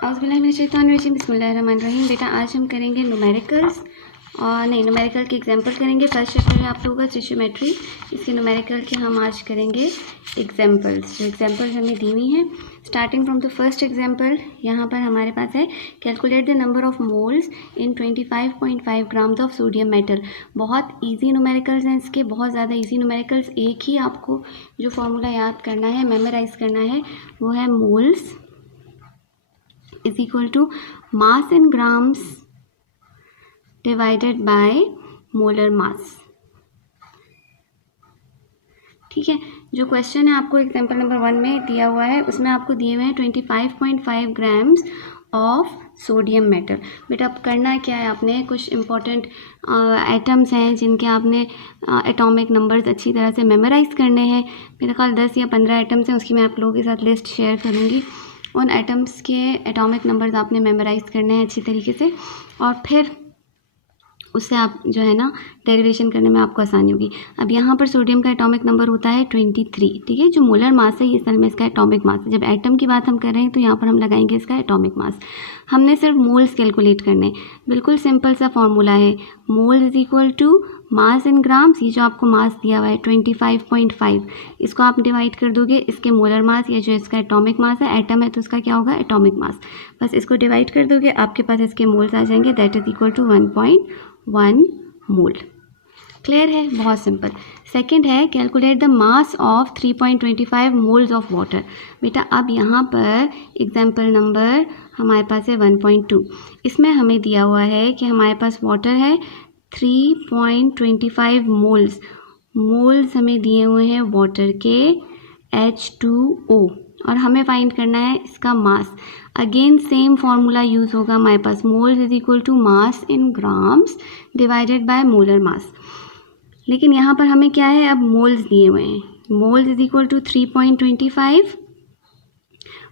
औज़ुबिल्लाहिमिनश्शैतानिर्रजीम बिस्मिल्लाहिर्रहमानिर्रहीम। बेटा आज हम करेंगे न्यूमेरिकल्स और न्यूमेरिकल के एग्जांपल करेंगे। फर्स्ट चैप्टर है आप लोगों का ट्रिग्नोमेट्री, इसके न्यूमेरिकल के हम आज करेंगे एग्जांपल्स। जो एग्जांपल्स हमें दी हुई हैं starting from the first example, यहाँ पर हमारे पास है calculate the number of moles in 25.5 grams of sodium metal. बहुत ईजी न्यूमेरिकल्स हैं इसके, बहुत ज़्यादा ईजी न्यूमेरिकल्स। एक ही आपको जो फॉर्मूला याद करना है, मेमोराइज करना है, वो है moles is equal to mass in grams divided by molar mass। ठीक है, जो क्वेश्चन है आपको एग्जांपल नंबर 1 में दिया हुआ है, उसमें आपको दिए हुए हैं 25.5 ग्राम्स ऑफ सोडियम मेटल। बेटा अब करना क्या है, आपने कुछ इंपॉर्टेंट एटम्स हैं जिनके आपने एटॉमिक नंबर्स अच्छी तरह से मेमोराइज करने हैं। मेरे ख्याल 10 या 15 एटम्स हैं, उसकी मैं आप लोगों के साथ लिस्ट शेयर करूँगी। उन एटम्स के एटॉमिक नंबर्स आपने मेमोराइज करने हैं अच्छी तरीके से, और फिर उससे आप जो है ना डेरिवेशन करने में आपको आसानी होगी। अब यहाँ पर सोडियम का एटॉमिक नंबर होता है 23, ठीक है। जो मोलर मास है ये असल में इसका एटॉमिक मास है। जब एटम की बात हम कर रहे हैं तो यहाँ पर हम लगाएंगे इसका एटॉमिक मास। हमने सिर्फ मोल्स कैलकुलेट करने हैं, बिल्कुल सिंपल सा फॉर्मूला है। Mole is equal to mass in grams, ये जो आपको मास दिया हुआ है 25.5, इसको आप डिवाइड कर दोगे इसके मोलर मास, या जो इसका एटॉमिक मास है, एटम है तो उसका क्या होगा एटॉमिक मास। बस इसको डिवाइड कर दोगे, आपके पास इसके मोल्स आ जाएंगे, that is equal to 1.1 mole. Clear है, बहुत सिंपल। सेकंड है calculate the mass of 3.25 moles of water. बेटा अब यहाँ पर एग्जाम्पल नंबर हमारे पास है 1.2, इसमें हमें दिया हुआ है कि हमारे पास वाटर है 3.25 मोल्स। मोल्स हमें दिए हुए हैं वाटर के H2O, और हमें फाइंड करना है इसका mass. Again same formula use होगा हमारे पास, moles is equal to mass in grams divided by molar mass. लेकिन यहाँ पर हमें क्या है, अब मोल्स दिए हुए हैं, moles is equal to 3.25,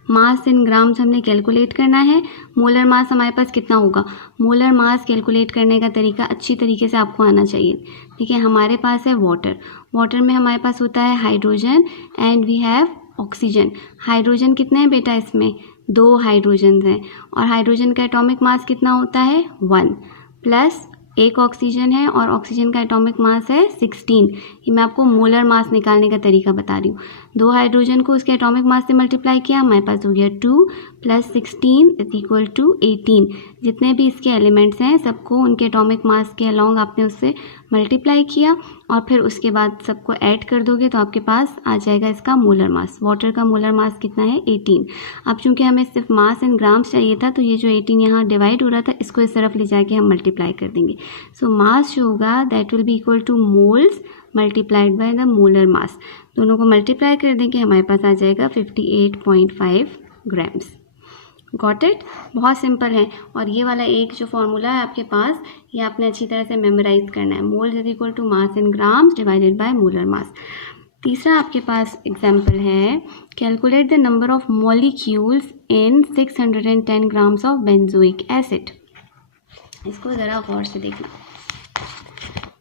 mass in grams हमने कैलकुलेट करना है। मोलर मास हमारे पास कितना होगा, मोलर मास कैलकुलेट करने का तरीका अच्छी तरीके से आपको आना चाहिए, ठीक है। हमारे पास है वाटर, वाटर में हमारे पास होता है hydrogen and we have oxygen. Hydrogen कितने हैं बेटा, इसमें 2 हाइड्रोजन हैं, और हाइड्रोजन का एटॉमिक मास कितना होता है 1, प्लस 1 ऑक्सीजन है और ऑक्सीजन का एटॉमिक मास है 16। ये मैं आपको मोलर मास निकालने का तरीका बता रही हूँ। 2 हाइड्रोजन को उसके एटॉमिक मास से मल्टीप्लाई किया, हमारे पास हो गया 2 + 16 इज इक्वल टू 18। जितने भी इसके एलिमेंट्स हैं सबको उनके एटॉमिक मास के अलॉन्ग आपने उससे मल्टीप्लाई किया, और फिर उसके बाद सबको ऐड कर दोगे तो आपके पास आ जाएगा इसका मोलर मास। वाटर का मोलर मास कितना है 18। अब चूंकि हमें सिर्फ मास इन ग्राम्स चाहिए था, तो ये जो 18 यहाँ डिवाइड हो रहा था, इसको इस तरफ ले जाके हम मल्टीप्लाई कर देंगे। सो मास जो होगा that will be equal two moles multiplied by the molar mass. दोनों को मल्टीप्लाई कर देंगे, हमारे पास आ जाएगा 58.5 ग्राम्स। गॉट इट, बहुत सिंपल है। और ये वाला एक जो फॉर्मूला है आपके पास, ये आपने अच्छी तरह से मेमोराइज करना है, moles is equal to mass in grams divided by molar mass. तीसरा आपके पास एग्जाम्पल है calculate the number of molecules in 610 grams of benzoic acid. इसको ज़रा गौर से देखना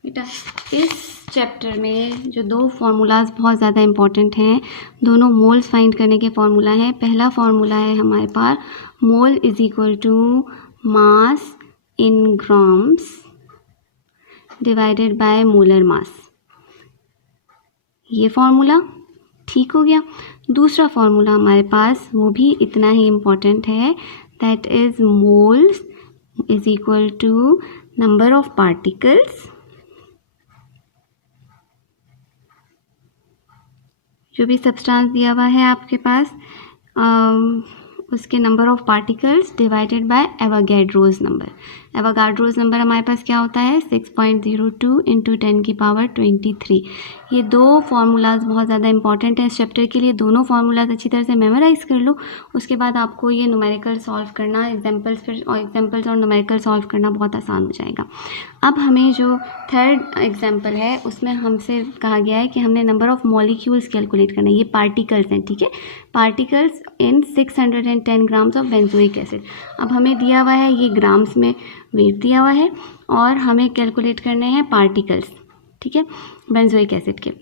बेटा। इस चैप्टर में जो 2 फार्मूलाज बहुत ज़्यादा इंपॉर्टेंट हैं, दोनों मोल्स फाइंड करने के फार्मूला हैं। पहला फार्मूला है हमारे पास mole is equal to mass in grams divided by molar mass, ये फार्मूला ठीक हो गया। दूसरा फार्मूला हमारे पास वो भी इतना ही इम्पॉर्टेंट है, that is moles is equal to number of particles, जो भी सब्सटेंस दिया हुआ है आपके पास उसके number of particles divided by Avogadro's number. Avogadro's number हमारे पास क्या होता है 6.02 इंटू 10 की पावर 23। ये 2 फार्मूलाज बहुत ज़्यादा इंपॉर्टेंट है इस चैप्टर के लिए। दोनों फार्मूलाज अच्छी तरह से मेमोराइज कर लो, उसके बाद आपको ये न्यूमेरिकल सॉल्व करना, एग्जाम्पल्स और न्यूमेरिकल सॉल्व करना बहुत आसान हो जाएगा। अब हमें जो थर्ड एग्जाम्पल है उसमें हमसे कहा गया है कि हमने नंबर ऑफ मॉलिक्यूल्स कैलकुलेट करना है। ये पार्टिकल्स हैं, ठीक है, particles in 610 grams of benzoic acid. अब हमें दिया हुआ है ये ग्राम्स में वेट दिया हुआ है, और हमें कैलकुलेट करने हैं पार्टिकल्स, ठीक है, बेंजोइक एसिड के।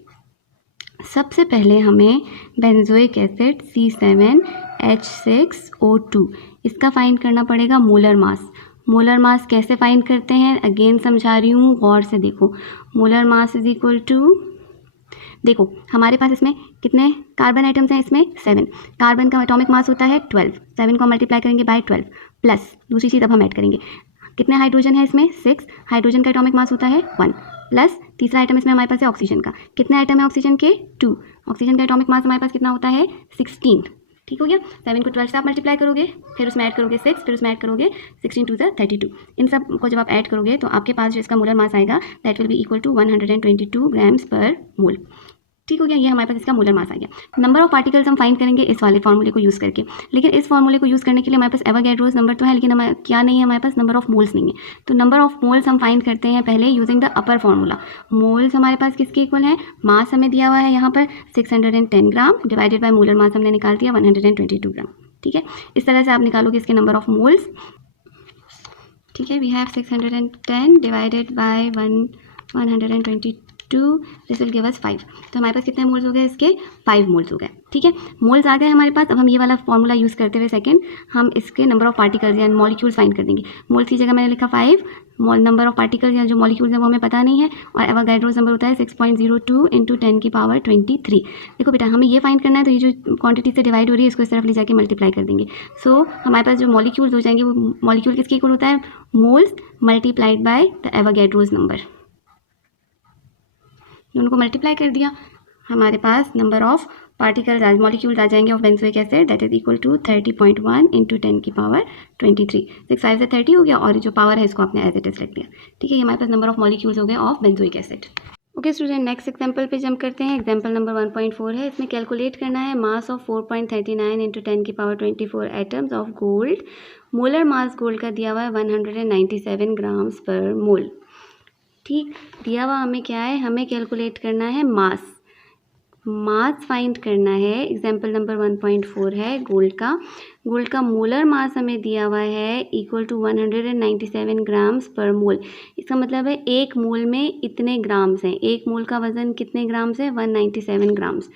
सबसे पहले हमें बेंजोइक एसिड C7 H6O2, इसका फाइंड करना पड़ेगा मोलर मास। मोलर मास कैसे फाइंड करते हैं, अगेन समझा रही हूँ, गौर से देखो। Molar mass is equal to, देखो हमारे पास इसमें कितने कार्बन आइटम्स हैं, इसमें 7। कार्बन का एटॉमिक मास होता है 12, 7 को मल्टीप्लाई करेंगे बाय 12, प्लस दूसरी चीज़ अब हम ऐड करेंगे, कितने हाइड्रोजन है इसमें 6, हाइड्रोजन का एटॉमिक मास होता है 1, प्लस तीसरा आइटम इसमें हमारे पास है ऑक्सीजन का, कितने आइटम है ऑक्सीजन के 2, ऑक्सीजन का एटॉमिक मास हमारे पास कितना होता है 16। ठीक हो गया, 7 को 12 से आप मल्टीप्लाई करोगे, फिर उसमें ऐड करोगे 6, फिर उसमें ऐड करोगे 16 टू द 32। इन सब को जब आप ऐड करोगे तो आपके पास जो इसका मोलर मास आएगा that will be equal to 122 grams per mole. ठीक हो गया, ये हमारे पास इसका मोलर मास आ गया। नंबर ऑफ पार्टिकल्स हम फाइंड करेंगे इस वाले फॉर्मूले को यूज़ करके, लेकिन इस फॉर्मूले को यूज़ करने के लिए हमारे पास एवोगैड्रोस नंबर तो है, लेकिन हमारे क्या नहीं है, हमारे पास नंबर ऑफ मोल्स नहीं है। तो नंबर ऑफ मोल्स हम फाइंड करते हैं पहले using the upper formula. Moles हमारे पास किसके इक्वल है, मास हमें दिया हुआ है यहाँ पर 610 ग्राम डिवाइडेड बाय मोलर मास हमने निकाल दिया 122 ग्राम। ठीक है, इस तरह से आप निकालोगे इसके नंबर ऑफ मोल्स। ठीक है, we have 610 divided by 122, this will give us 5। तो हमारे पास कितने मोल्स हो गए, इसके 5 मोल्स हो गए। ठीक है, मोल्स आ गए हमारे पास। अब हम ये वाला फॉर्मूला यूज़ करते हुए सेकंड हम इसके नंबर ऑफ पार्टिकल्स या मॉलिक्यूल्स फाइंड कर देंगे। मोल्स की जगह मैंने लिखा 5, नंबर ऑफ पार्टिकल्स या जो मॉलिक्यूल्स हैं वो हमें पता नहीं है, और एवोगैड्रोस नंबर होता है 6.02 × 10⁻23। देखो बेटा, हमें ये फाइंड करना है, तो ये जो क्वांटिटी से डिवाइड हो रही है इसको इस तरफ ले जाके मल्टीप्लाई कर देंगे। सो हमारे पास जो मॉलिक्यूल्स हो जाएंगे वो मॉलिक्यूल किसके इक्वल होता है, moles multiplied by the Avogadro's number. उनको मल्टीप्लाई कर दिया, हमारे पास नंबर ऑफ पार्टिकल्स आज मॉलिक्यूल्स आ जाएंगे of benzoic acid that is equal to 30.1 × 10⁻23। 6 5 से 30 हो गया, और जो पावर है इसको आपने एज इट इज रख दिया। ठीक है, ये हमारे पास नंबर ऑफ मॉलिक्यूल्स हो गए of benzoic acid. Okay student, next example पे जंप करते हैं। एग्जांपल नंबर 1.4 है, इसमें कैलकुलेट करना है mass of 4.39 × 10⁻24 atoms of gold. Molar mass gold का दिया हुआ है 197 ग्राम्स पर मोल। ठीक, दिया हुआ हमें क्या है, हमें कैलकुलेट करना है मास फाइंड करना है। एग्जाम्पल नंबर 1.4 है गोल्ड का मोलर मास हमें दिया हुआ है इक्वल टू 197 ग्राम्स पर मोल। इसका मतलब है एक मोल में इतने ग्राम्स हैं, एक मोल का वज़न कितने ग्राम्स है, 197 ग्राम्स।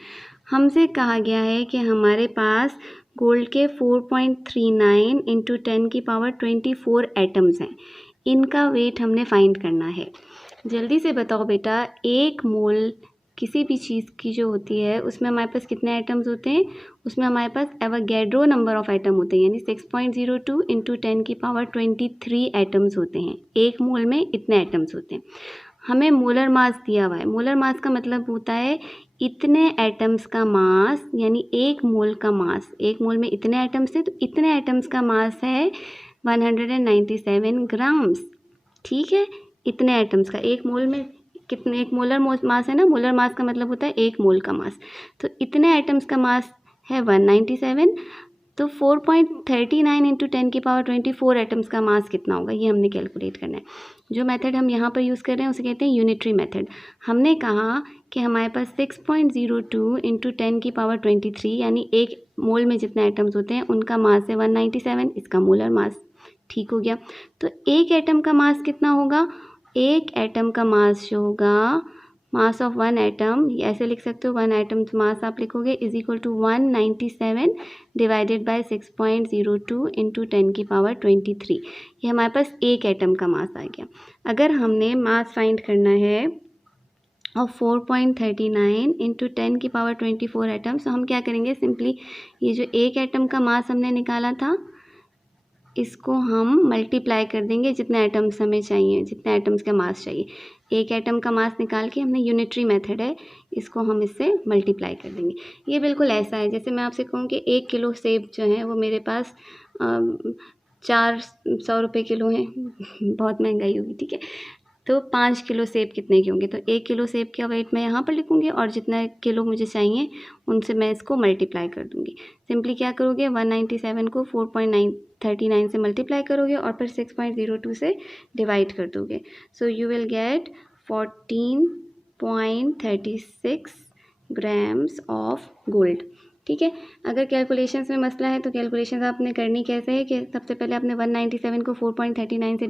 हमसे कहा गया है कि हमारे पास गोल्ड के 4.39 × 10⁻24 एटम्स हैं, इनका वेट हमने फाइंड करना है। जल्दी से बताओ बेटा, एक मोल किसी भी चीज़ की जो होती है उसमें हमारे पास कितने आइटम्स होते हैं, उसमें हमारे पास एवोगैड्रो नंबर ऑफ आइटम होते हैं, यानी 6.02 × 10⁻23 एटम्स होते हैं। एक मोल में इतने आइटम्स होते हैं। हमें मोलर मास दिया हुआ है, मोलर मास का मतलब होता है इतने एटम्स का मास, यानी एक मोल का मास, एक मोल में इतने आइटम्स थे तो इतने आइटम्स का मास है 197 ग्राम्स। ठीक है, इतने आइटम्स का, एक मोल में कितने, एक मोलर मास है ना, मोलर मास का मतलब होता है एक मोल का मास, तो इतने आइटम्स का मास है 197, तो 4.39 × 10⁻24 एटम्स का मास कितना होगा ये हमने कैलकुलेट करना है। जो मेथड हम यहाँ पर यूज़ कर रहे हैं उसे कहते हैं यूनिटरी मेथड। हमने कहा कि हमारे पास 6.02 × 10⁻23 यानी एक मोल में जितने आइटम्स होते हैं उनका मास है 197, इसका मोलर मास। ठीक हो गया, तो एक एटम का मास कितना होगा, एक एटम का मास जो होगा, मास ऑफ वन एटम, ऐसे लिख सकते हो, वन एटम मास आप लिखोगे is equal to 197 divided by 6.02 × 10⁻23। ये हमारे पास एक एटम का मास आ गया। अगर हमने मास फाइंड करना है और 4.39 × 10⁻24 एटम्स, तो हम क्या करेंगे, सिंपली ये जो एक एटम का मास हमने निकाला था इसको हम मल्टीप्लाई कर देंगे जितने आइटम्स हमें चाहिए, जितने आइटम्स का मास चाहिए। एक एटम का मास निकाल के हमने यूनिटरी मेथड है, इसको हम इससे मल्टीप्लाई कर देंगे। ये बिल्कुल ऐसा है जैसे मैं आपसे कहूँ कि 1 किलो सेब जो है वो मेरे पास 400 रुपये किलो है, बहुत महंगाई होगी। ठीक है, तो 5 किलो सेब कितने के होंगे, तो 1 किलो सेब का वेट मैं यहाँ पर लिखूँगी और जितना किलो मुझे चाहिए उनसे मैं इसको मल्टीप्लाई कर दूँगी। सिंपली क्या करोगे, 197 को 4.39 से मल्टीप्लाई करोगे और फिर 6.02 से डिवाइड कर दोगे। So you will get 14.36 grams of gold. ठीक है, अगर कैलकुलेशंस में मसला है तो कैलकुलेशंस आपने करनी कैसे है कि सबसे पहले आपने 197 को 4.39 से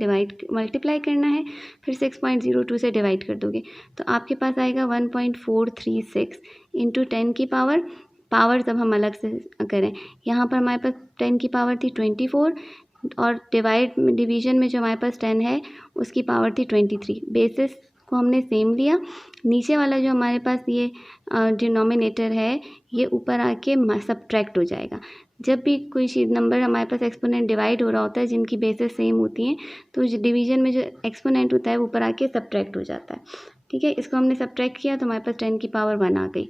मल्टीप्लाई करना है, फिर 6.02 से डिवाइड कर दोगे तो आपके पास आएगा 1.436 × 10⁻ पावर जब हम अलग से करें, यहाँ पर हमारे पास 10 की पावर थी 24 और डिवीजन में जो हमारे पास 10 है उसकी पावर थी 23। बेसिस को हमने सेम लिया, नीचे वाला जो हमारे पास ये डिनोमिनेटर है ये ऊपर आके सब्ट्रैक्ट हो जाएगा। जब भी कोई चीज़ नंबर हमारे पास एक्सपोनेंट डिवाइड हो रहा होता है जिनकी बेसिस सेम होती हैं तो डिवीजन में जो एक्सपोनेंट होता है वो ऊपर आके सब्ट्रैक्ट हो जाता है। ठीक है, इसको हमने सब्ट्रैक्ट किया तो हमारे पास 10 की पावर 1 आ गई।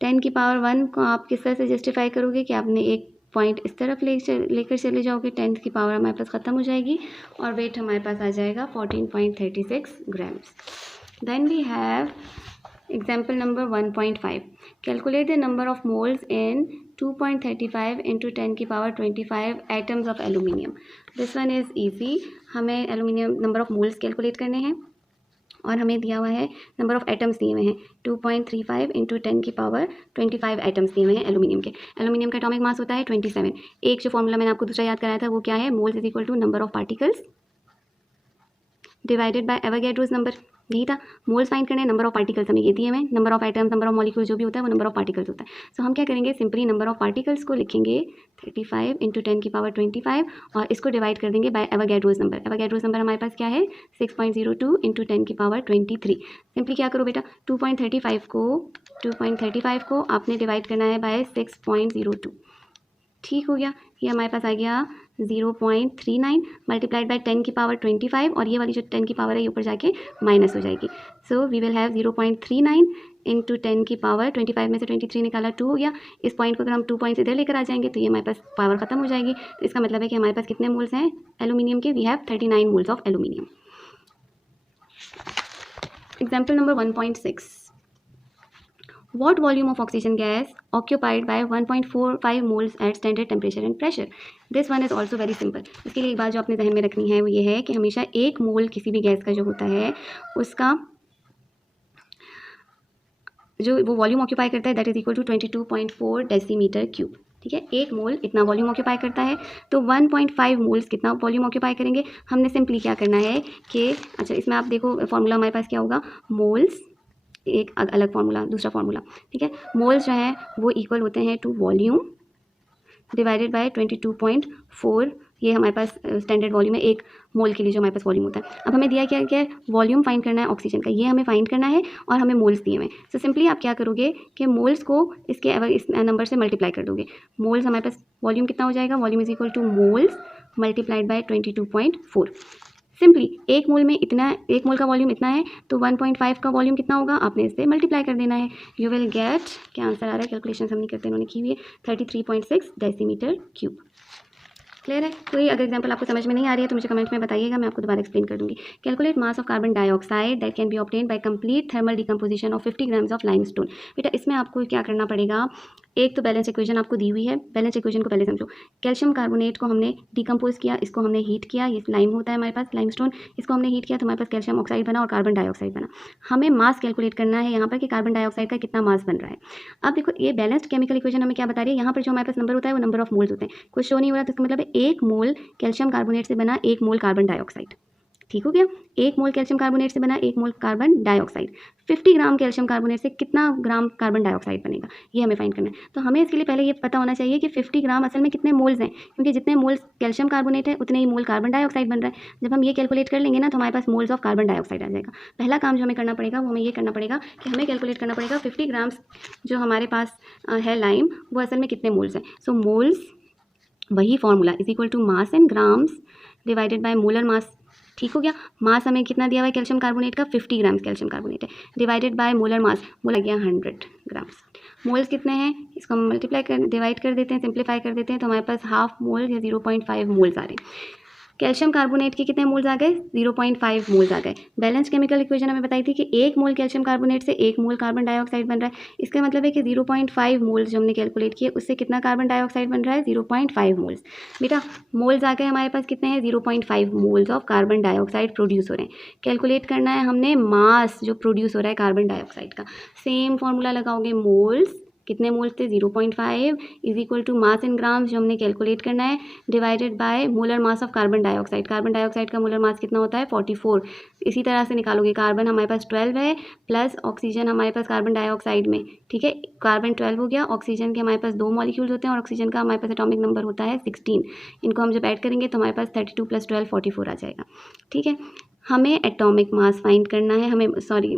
10 की पावर 1 को आप किस तरह से जस्टिफाई करोगे कि आपने एक पॉइंट इस तरफ लेकर चले जाओगे, 10 की पावर हमारे पास ख़त्म हो जाएगी और वेट हमारे पास आ जाएगा 14.36 grams. Then we have example number 1.5। Calculate the number of moles in 2.35 into 10 की power 25 atoms of aluminium. This one is easy. हमें aluminium number of moles calculate करने हैं और हमें दिया हुआ है नंबर ऑफ एटम्स दिए हुए हैं 2.35 इंटू 10 की पावर 25 एटम्स दिए हुए हैं एलुमिनियम के। एलुमिनियम का एटॉमिक मास होता है 27। एक जो फॉर्मूला मैंने आपको दूसरा याद कराया था वो क्या है, moles is equal to number of particles divided by Avogadro's number, यही था। मोल्स फाइंड करने, नंबर ऑफ पार्टिकल्स हमें ये दिए हुए, number of atoms, number of molecule जो भी होता है वो नंबर ऑफ पार्टिकल्स होता है। सो हम क्या करेंगे, सिंपली नंबर ऑफ पार्टिकल्स को लिखेंगे 35 इंटू 10 की पावर 25 और इसको डिवाइड कर देंगे by Avogadro's number. Avogadro's number हमारे पास क्या है 6.02 इंटू 10 की पावर 23। सिंपली क्या करो बेटा, 2.35 को आपने डिवाइड करना है बाय 6.02। ठीक हो गया, ये हमारे पास आ गया 0.39 मल्टीप्लाइड बाय 10 की पावर 25 और ये वाली जो 10 की पावर है ये ऊपर जाके माइनस हो जाएगी। So we will have 0.39 into 10 की पावर 25 में से 23 निकाला 2 हो गया। इस पॉइंट को अगर हम 2 पॉइंट्स इधर लेकर आ जाएंगे तो ये हमारे पास पावर ख़त्म हो जाएगी। तो इसका मतलब है कि हमारे पास कितने मोल्स हैं एलुमिनियम के, we have 39 moles of aluminium. Example number 1.6। What volume of oxygen gas occupied by 1.45 moles at standard temperature and pressure? This one is also very simple. इसके लिए एक बात जो आपने जहन में रखनी है वो ये है कि हमेशा एक मोल किसी भी गैस का जो होता है उसका जो वो वॉल्यूम ऑक्यूपाई करता है that is equal to 22.4 decimetre cube. ठीक है, एक मोल इतना वॉल्यूम ऑक्यूपाई करता है तो 1.5 मोल्स कितना वॉल्यूम ऑक्यूपाई करेंगे। हमने सिंपली क्या करना है कि अच्छा इसमें आप देखो फॉर्मूला हमारे पास क्या होगा, मोल्स एक अलग फार्मूला दूसरा फार्मूला। ठीक है, मोल्स जो हैं वो इक्वल होते हैं टू वॉल्यूम डिवाइडेड बाय 22.4। ये हमारे पास स्टैंडर्ड वॉल्यूम है एक मोल के लिए जो हमारे पास वॉल्यूम होता है। अब हमें दिया क्या है, वॉल्यूम फाइंड करना है ऑक्सीजन का, ये हमें फाइंड करना है और हमें मोल्स दिए हुए हैं। सो सिंपली आप क्या करोगे कि मोल्स को इस नंबर से मल्टीप्लाई कर दोगे। मोल्स हमारे पास वॉल्यूम कितना हो जाएगा, volume is equal two moles multiplied bye 22.4। Simply एक मोल में इतना, एक मोल का वॉल्यूम इतना है तो 1.5 का वॉल्यूम कितना होगा, आपने इससे मल्टीप्लाई कर देना है। यू विल गेट, क्या आंसर आ रहा है, कैलकुलेशन हम नहीं करते, उन्होंने की हुई है 33.6 डेसीमीटर क्यूब। क्लियर है। कोई अगर एग्जांपल आपको समझ में नहीं आ रही है तो मुझे कमेंट में बताइएगा, मैं आपको दोबारा एक्सप्लेन कर दूंगी। Calculate mass of carbon dioxide that can be obtain bye complete thermal decomposition of 50 grams of limestone. बेटा इसमें आपको क्या करना पड़ेगा, एक तो बैलेंस इक्वेशन आपको दी हुई है, बैलेंस इक्वेशन को पहले समझो। कैल्शियम कार्बोनेट को हमने डिकम्पोज किया, इसको हमने हीट किया, ये लाइम होता है हमारे पास लाइमस्टोन, इसको हमने हीट किया तो हमारे पास कैल्शियम ऑक्साइड बना और कार्बन डाइऑक्साइड बना। हमें मास कैलकुलेट करना है यहाँ पर कि कार्बन डाइऑक्साइड का कितना मास बन रहा है। अब देखो ये बैलेंस्ड केमिकल इक्वेशन हमें क्या बता रही है, यहाँ पर जो हमारे पास नंबर होता है वो नंबर ऑफ मोल्स होते हैं, कुछ शो नहीं हो रहा तो इसका मतलब है एक मोल कैल्शियम कार्बोनेट से बना एक मोल कार्बन डाइऑक्साइड। ठीक हो गया, एक मोल कैल्शियम कार्बोनेट से बना एक मोल कार्बन डाइऑक्साइड। 50 ग्राम कैल्शियम कार्बोनेट से कितना ग्राम कार्बन डाइऑक्साइड बनेगा, ये हमें फाइंड करना है। तो हमें इसके लिए पहले ये पता होना चाहिए कि 50 ग्राम असल में कितने मोल्स हैं, क्योंकि जितने मोल्स कैल्शियम कार्बोनेट है उतने ही मोल कार्बन डाइऑक्साइड बन रहा है। जब हम ये कैलकुलेट कर लेंगे ना तो हमारे पास मोल्स ऑफ कार्बन डाइऑक्साइड आ जाएगा। पहला काम जो हमें करना पड़ेगा वो हमें ये करना पड़ेगा कि हमें कैलकुलेट करना पड़ेगा 50 ग्राम्स जो हमारे पास है लाइम वो असल में कितने मोल्स हैं। सो मोल्स वही formula is equal to mass in grams divided by molar mass. ठीक हो गया, मास हमें कितना दिया हुआ है कैल्शियम कार्बोनेट का, 50 ग्राम्स कैल्शियम कार्बोनेट है, डिवाइडेड बाय मोलर मास, मोल आ गया 100 ग्राम्स। मोल्स कितने हैं, इसको हम मल्टीप्लाई कर डिवाइड कर देते हैं, सिंप्लीफाई कर देते हैं तो हमारे पास हाफ मोल या 0.5 मोल्स आ रहे हैं। कैल्शियम कार्बोनेट के कितने मोल्स आ गए, 0.5 मोल्स आ गए। बैलेंस केमिकल इक्वेशन हमें बताई थी कि एक मोल कैल्शियम कार्बोनेट से एक मोल कार्बन डाइऑक्साइड बन रहा है। इसका मतलब है कि 0.5 मोल्स जो हमने कैलकुलेट किए उससे कितना कार्बन डाइऑक्साइड बन रहा है, 0.5 मोल्स। बेटा मोल्स आ गए हमारे पास कितने हैं, 0.5 moles of carbon dioxide produce हो रहे हैं। कैलकुलेट करना है हमने मास जो प्रोड्यूस हो रहा है कार्बन डाइऑक्साइड का। सेम फॉर्मूला लगाओगे, मोल्स कितने मोल्स थे 0.5 is equal to mass in grams जो हमने कैलकुलेट करना है divided by molar mass of carbon dioxide का मोलर मास कितना होता है 44। इसी तरह से निकालोगे कार्बन हमारे पास 12 है प्लस ऑक्सीजन हमारे पास कार्बन डाइऑक्साइड में, ठीक है, कार्बन 12 हो गया, ऑक्सीजन के हमारे पास 2 मॉलिक्यूल्स होते हैं और ऑक्सीजन का हमारे पास एटॉमिक नंबर होता है 16। इनको हम जब ऐड करेंगे तो हमारे पास 32 + 12 44 आ जाएगा, ठीक है। हमें एटॉमिक मास फाइंड करना है,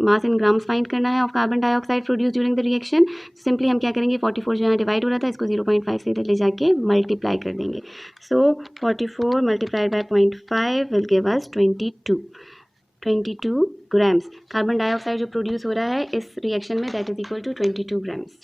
मास इन ग्राम्स फाइंड करना है of carbon dioxide produce during the reaction. Simply हम क्या करेंगे 44 जो यहाँ डिवाइड हो रहा था इसको 0.5 से इधर ले जाके मल्टीप्लाई कर देंगे। So 44 multiplied by 0.5 will give us 22 grams. Carbon dioxide जो प्रोड्यूस हो रहा है इस रिएक्शन में that is equal to 22 grams.